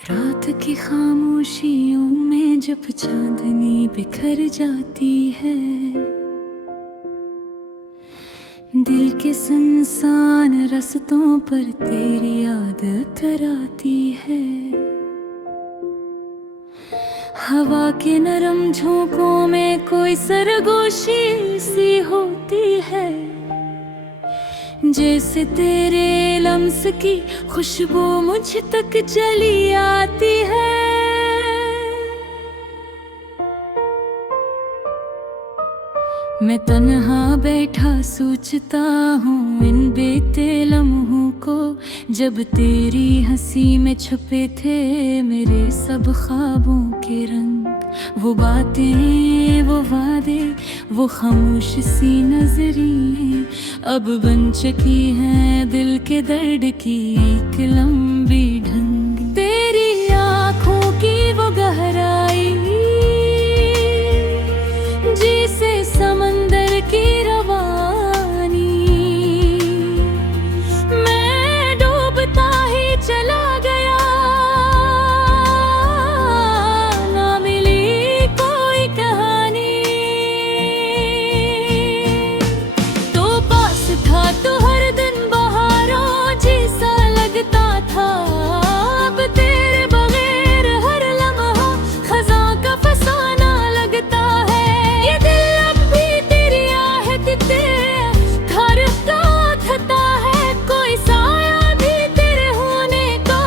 रात की खामोशियों में जब चांदनी बिखर जाती है, दिल के सुनसान रास्तों पर तेरी याद कराती है। हवा के नरम झोंकों में कोई सरगोशी सी होती है, जैसे तेरे लम्स की खुशबू मुझ तक चली आती है। मैं तन्हा बैठा सोचता हूँ इन बीते लम्हों को, जब तेरी हंसी में छुपे थे मेरे सब ख्वाबों के रंग। वो बातें, वो वादे, वो खामोश सी नजरें अब बन चुकी हैं दिल के दर्द की एक लंबी ढंग। तेरी आँखों की वो गहराई जिसे समंदर की रवानी, मैं डूबता ही चला गया, ना मिली कोई कहानी। तो पास था तो हर दिन बहारों जैसा लगता था, अब तेरे बगैर हर लम्हा खज़ां का फसाना लगता है। ये दिल अब भी तेरी आहट से धड़कता थता है, कोई साया भी तेरे होने का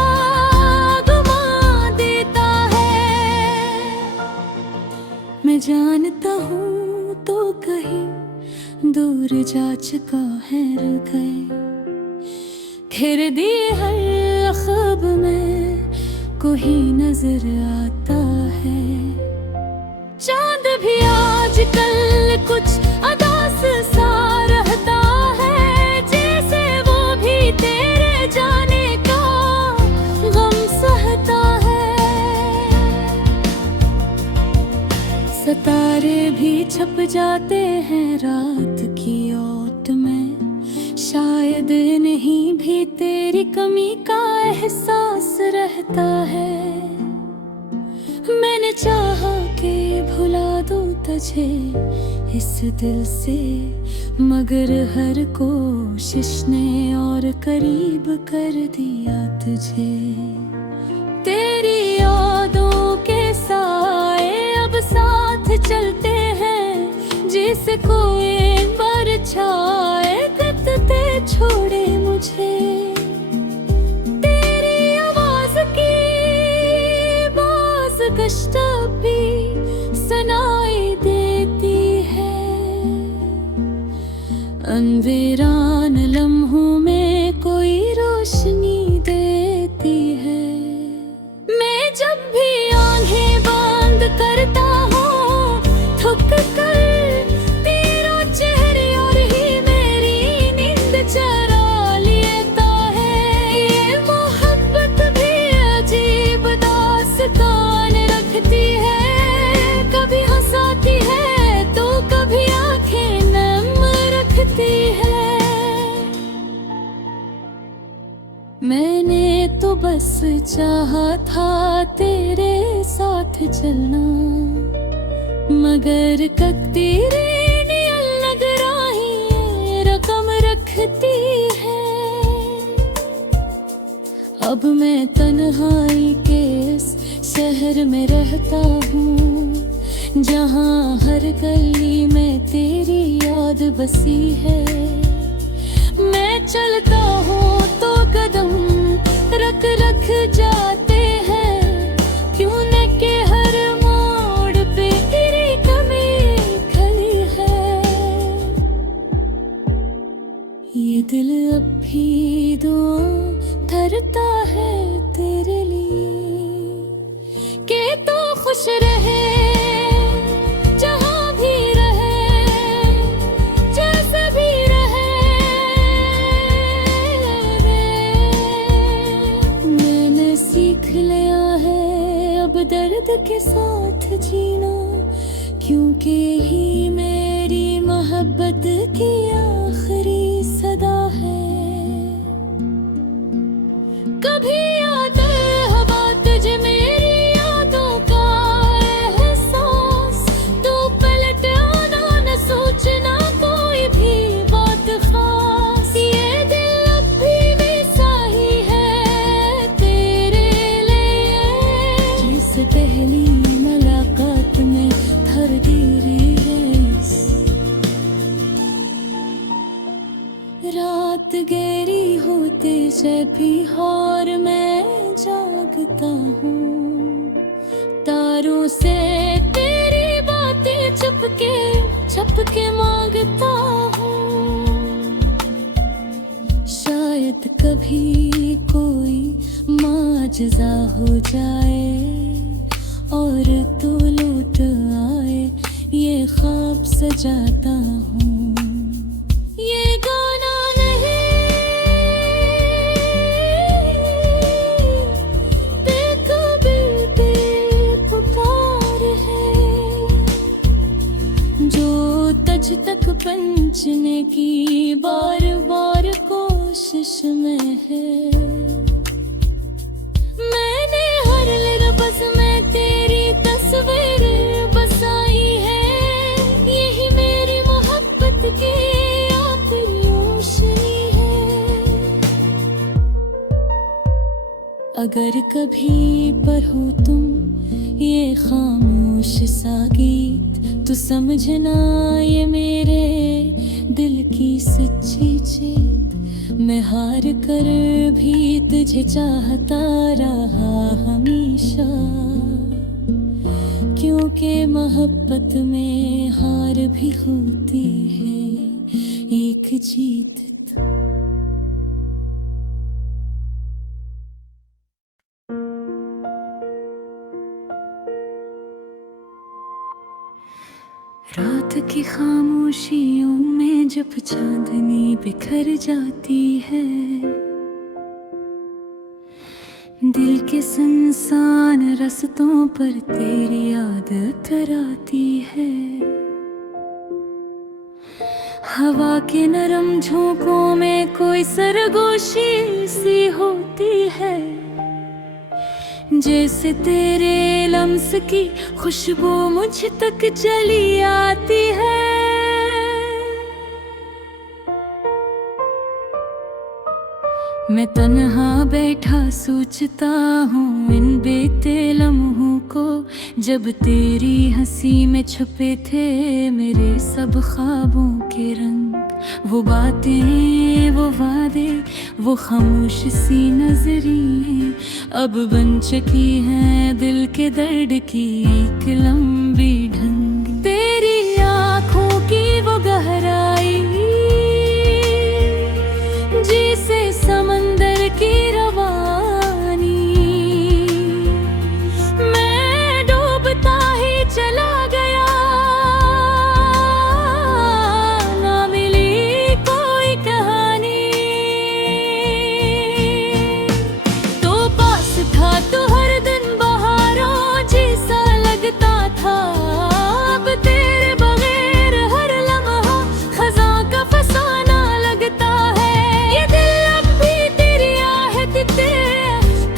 गुमा देता है। मैं जानता हूँ तो कहीं दूर जा चुका है गए, घेर दिए हर ख्वाब में कोई नजर आता है। चांद भी आजकल कुछ अदास सा रहता है, जैसे वो भी तेरे जाने का गम सहता है। सितारे भी छप जाते हैं रात की ओट में, शायद नहीं भी तेरी कमी का एहसास रहता है। मैंने चाहा कि भुला दूं तुझे इस दिल से, मगर हर कोशिश ने और करीब कर दिया तुझे। तेरी यादों के साए अब साथ चलते हैं, जैसे कोई एक बार छाए तपते छोड़े मुझे। तेरी आवाज की कष्ट भी सुनाई देती है, अनवीरान लम्हों में कोई रोशनी देती है। मैं जब भी आंखें बंद करता हूँ थक कर, तेरा चेहरे और ही मेरी नींद चरा लेता है। ये मोहब्बत भी अजीब दास्तान रखती है, कभी हंसाती है तो कभी आंखें नम रखती है। मैंने तो बस चाहा था तेरे साथ चलना, मगर तकदीरें ने अलग राहें रकम रखती है। अब मैं तन्हाई के इस शहर में रहता हूँ, जहाँ हर गली में तेरी याद बसी है। मैं चलता हूँ तो कदम रख रख जाते हैं, क्यों न के हर मोड़ पे तेरी कमी खड़ी है। ये दिल अब भी दुआ धरता है तेरे लिए, कि तू खुश रहे जहाँ भी रहे, जैसे भी रहे। मैंने सीख लिया है अब दर्द के साथ जीना, क्योंकि ही मेरी मोहब्बत की आखिरी सदा है। कभी आता है हवा तुझे रात गहरी होते जब भी और मैं जागता हूँ, तारों से तेरी बातें चुपके मांगता हूँ। शायद कभी कोई माजज़ा हो जाए और तू लौट आए, ये ख्वाब सजाता हूँ। ये गाना नहीं, बेकबिल बेपुकार है, जो तुझ तक पहुंचने की बार बार कोशिश में है। मैंने हर लफ्ज़ में तेरी तस्वीर बसाई है, यही मेरी मोहब्बत की आखिरी रोशनी है। अगर कभी पढ़ो तुम ये खामोश सा गीत, तो समझना ये मेरे दिल की सच्ची चीत। मैं हार कर भी तुझे चाहता रहा हमेशा, क्योंकि मोहब्बत में हार भी होती है एक जीत। रात की खामोशियों में जब चांदनी बिखर जाती है, दिल के सुनसान रास्तों पर तेरी याद कराती है। हवा के नरम झोंकों में कोई सरगोशी सी होती है, जैसे तेरे लम्स की खुशबू मुझ तक चली आती है। मैं तन्हा बैठा सोचता हूँ इन बीते लम्हों को, जब तेरी हंसी में छुपे थे मेरे सब ख्वाबों के रंग। वो बातें, वो वादे, वो खामोश सी नजरें अब बन चुकी हैं दिल के दर्द की एक लंबी ढंग। तेरी आँखों की वो गहराई जिसे समंदर की रवानी, मैं डूबता ही चला गया, ना मिली कोई कहानी। तो पास था तो हर दिन बहारों जैसा लगता था, अब तेरे बगैर हर लम्हा खज़ां का फसाना लगता है। ये दिल अब भी तेरी आहट पे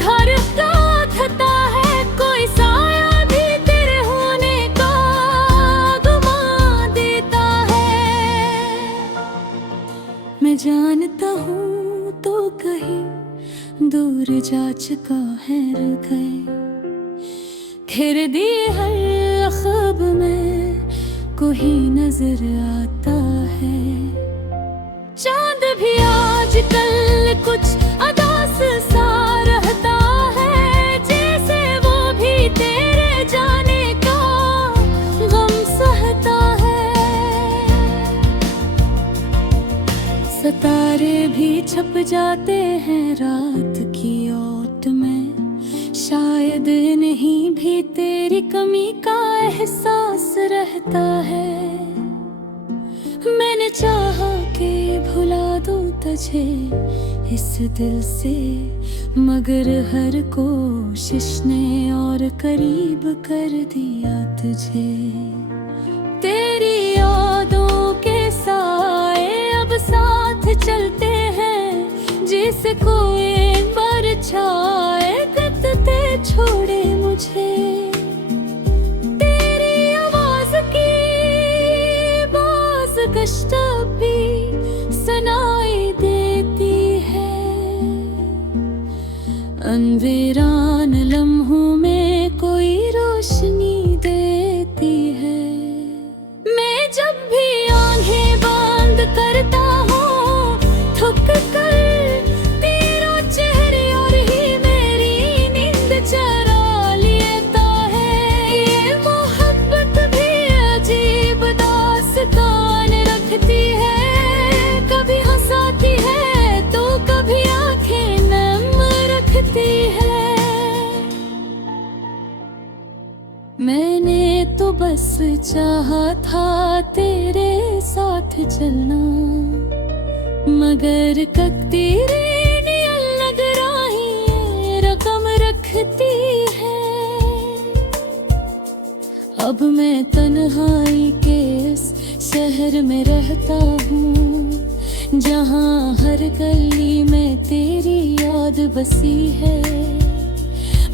धड़कता थता है, कोई साया भी तेरे होने का गुमा देता है। मैं जानता हूँ तो कहीं दूर जा चुका है गए, घेर दिए हर ख्वाब में कोई नजर आता है। चांद भी आजकल कुछ अदास सा रहता है, जैसे वो भी तेरे जाने का गम सहता है। सितारे भी छप जाते हैं रात की ओट में, शायद नहीं भी तेरी कमी का एहसास रहता है। मैंने चाहा कि भुला दूं तुझे इस दिल से, मगर हर कोशिश ने और करीब कर दिया तुझे। तेरी यादों के साए अब साथ चलते हैं, जैसे कोई परछाए कतते छोड़े मुझे। तेरी आवाज की बाज कष्ट भी सुनाई देती है, अनवीरान लम्हों में कोई रोशनी देती है। मैं जब भी आंखें बंद करता हूँ बस चाहा था तेरे साथ चलना, मगर ककतीरे अलग राही रकम रखती है। अब मैं तन्हाई के इस शहर में रहता हूँ, जहाँ हर गली में तेरी याद बसी है।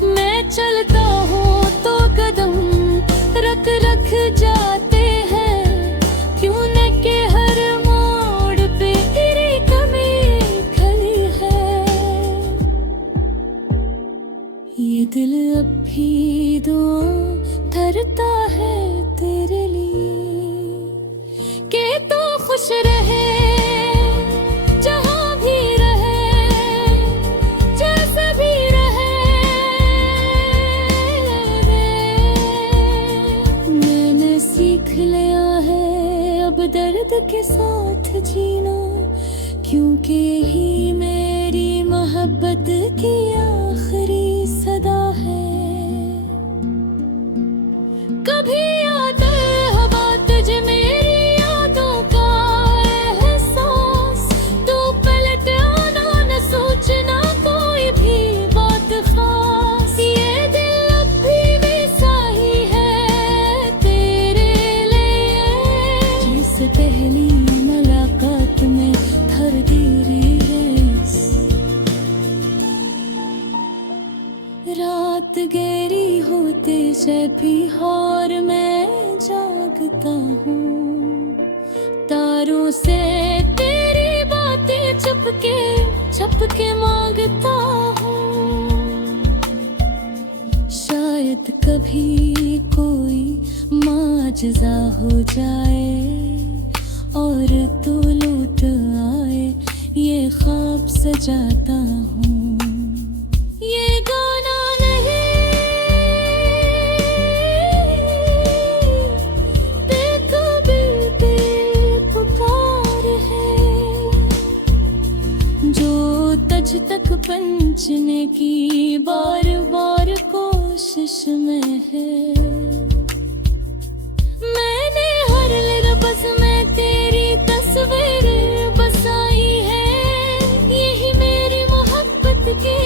मैं चलता हूँ तो कदम रख रख जाते हैं, क्यों न के हर मोड़ पे तेरी कमी खड़ी है। ये दिल अब भी दुआ धरता है तेरे लिए, कि तू खुश रहे जहाँ भी रहे, जैसे भी रहे। मैंने सीख लिया है अब दर्द के साथ जीना, क्योंकि ही मेरी मोहब्बत की आखिरी सदा है। कभी याद है बात तुझे मेरी यादों का एहसास, तू पलट आना न सोचना कोई भी बात खास। ये दिल अब भी वैसा ही है तेरे लिए, जिस पहली मुलाकात में धर दी रेस। रात गहरी होते जब भी और मैं जागता हूँ, तारों से तेरी बातें चुपके मांगता हूँ। शायद कभी कोई माजज़ा हो जाए और तू लौट आए, ये ख्वाब सजाता हूँ। ये गाना नहीं, बेकबिल बेपुकार है, जो तुझ तक पहुंचने की बार बार कोशिश में है। मैंने हर लफ्ज़ में तेरी तस्वीर बसाई है, यही मेरी मोहब्बत की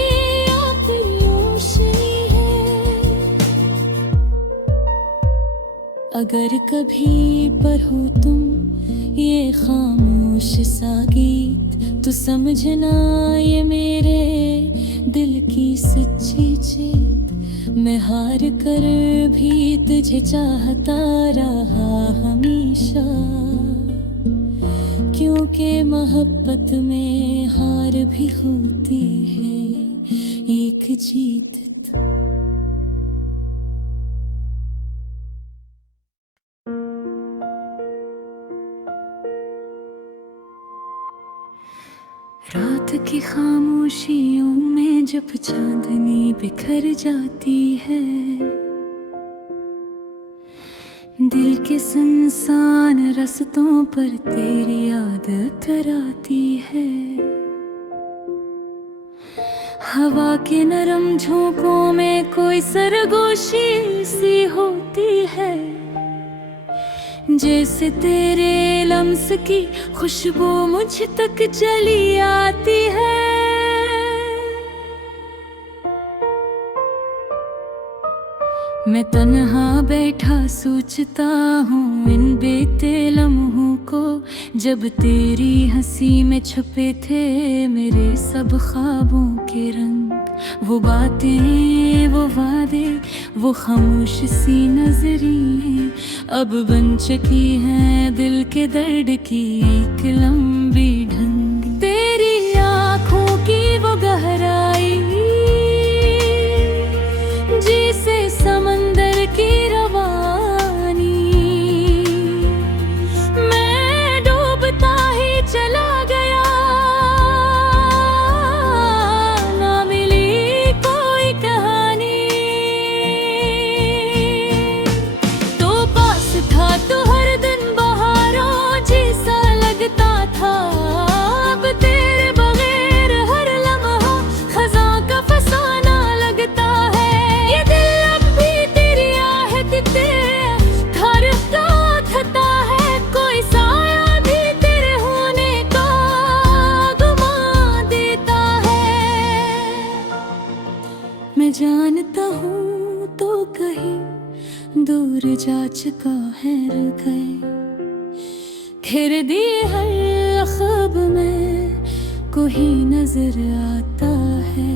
अगर कभी पढ़ो तुम ये खामोश सा गीत, तो समझना ये मेरे दिल की सच्ची चीत। मैं हार कर भी तुझे चाहता रहा हमेशा, क्योंकि मोहब्बत में हार भी होती है एक जीत। रात की खामोशियों में जब चांदनी बिखर जाती है, दिल के सुनसान रास्तों पर तेरी याद कराती है। हवा के नरम झोंकों में कोई सरगोशी सी होती है, जैसे तेरे लम्स की खुशबू मुझ तक चली आती है। मैं तन्हा बैठा सोचता हूँ इन बीते लम्हों को, जब तेरी हंसी में छुपे थे मेरे सब ख्वाबों के रंग। वो बातें, वो वादे, वो खामोश सी नजरें अब बन चुकी हैं दिल के दर्द की एक लंबी ढंग। तेरी आँखों की वो गहराई जिसे समंदर की रवानी, मैं डूबता ही चला गया, ना मिली कोई कहानी। तो पास था तो हर दिन बहारों जैसा लगता था, दूर जा चुका है गए, घिर दिए हर ख्वाब में कोई नजर आता है।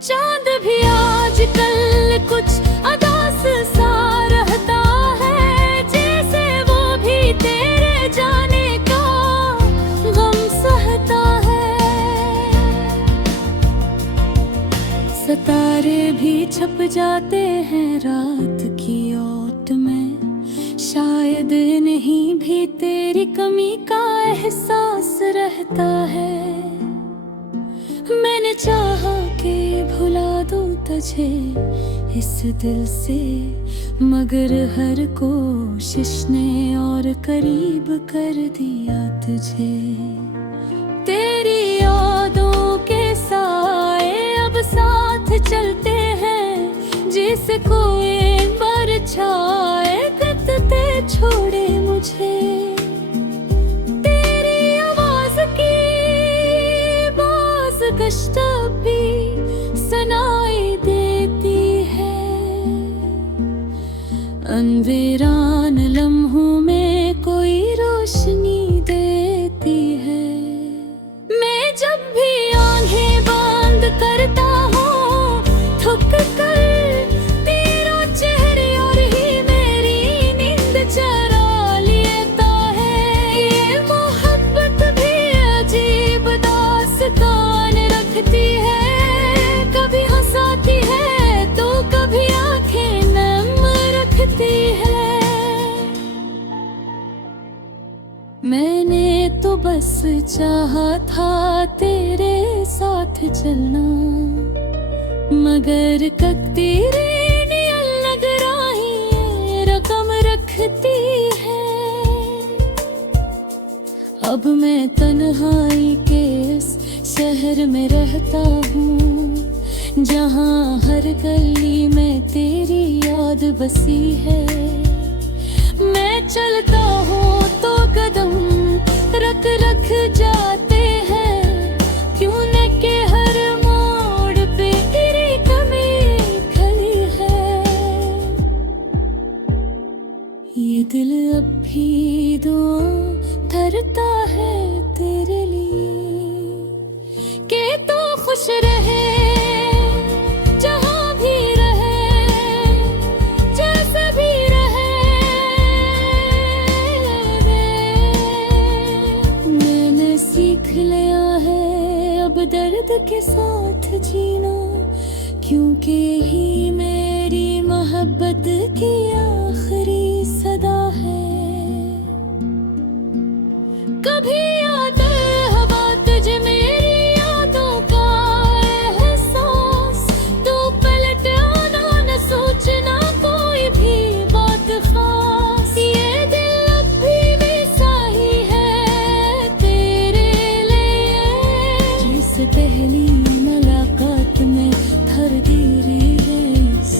चांद भी आजकल कुछ अदास सा रहता है, जैसे वो भी तेरे जाने का गम सहता है। सितारे भी छप जाते हैं रात की ओट में, शायद नहीं भी तेरी कमी का एहसास रहता है। मैंने चाहा कि भुला दूं तुझे इस दिल से, मगर हर कोशिश ने और करीब कर दिया तुझे। तेरी यादों के साए अब साथ चलते हैं, जिसे कोई परछाए कतते छोड़े मुझे। तेरी आवाज की कष्ट भी सुनाई देती है, अनवीरान लम्हों में कोई रोशनी देती है। मैं जब भी आंखें बंद करता हूँ थक कर, तेरा चेहरे और ही मेरी नींद चुरा लेता है। ये मोहब्बत भी अजीब दास्तान रखती है, कभी हंसाती है तो कभी आंखें नम रखती है। मैंने तो बस चाहा था तेरे साथ चलना, मगर तकदीरें अलग राहें रकम रखती है। अब मैं तन्हाई के इस शहर में रहता हूँ, जहाँ हर गली में तेरी याद बसी है। मैं चलता हूँ तो कदम रख रख जाते हैं, क्यों न के हर मोड़ पे तेरी कमी खड़ी है। ये दिल अब भी दुआ धरता है तेरे लिए, कि तू खुश रहे जहाँ भी रहे, जैसे भी रहे। मैंने सीख लिया है अब दर्द के साथ जीना, क्योंकि ही मेरी मोहब्बत की आखिरी सदा है। कभी याद है बात तुझे मेरी यादों का एहसास, तू पलट आना न सोचना कोई भी बात खास। ये दिल अब भी वैसा ही है तेरे लिए, जिस पहली मुलाकात में धर दी रेस।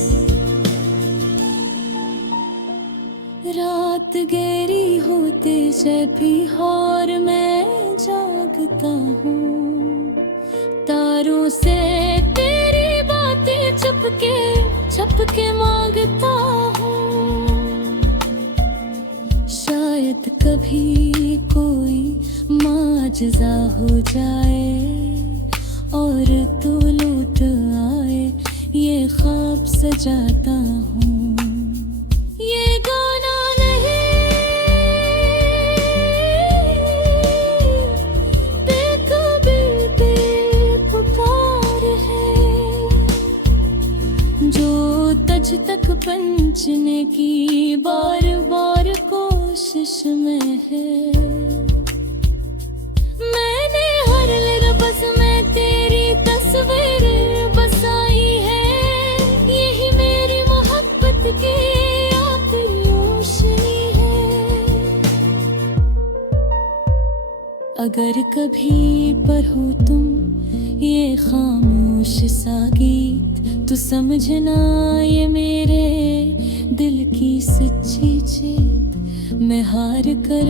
रात गहरी होते जब भी और मैं जागता हूँ, तारों से तेरी बातें छुपके मांगता हूँ। शायद कभी कोई माजज़ा हो जाए और तू लौट आए, ये ख्वाब सजाता हूँ। ये गाना तज तक पहुंचने की बार बार कोशिश में है। मैंने हर लफ्ज़ में तेरी तस्वीर बसाई है, यही मेरी मोहब्बत की आखिरी रोशनी है। अगर कभी पढ़ो तुम ये खामोश सा गीत, तो समझना ये मेरे दिल की सच्ची चीत। मैं हार कर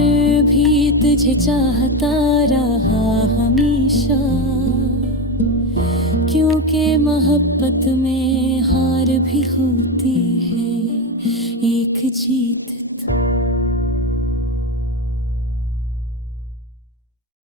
भी तुझे चाहता रहा हमेशा, क्योंकि मोहब्बत में हार भी होती है। जीत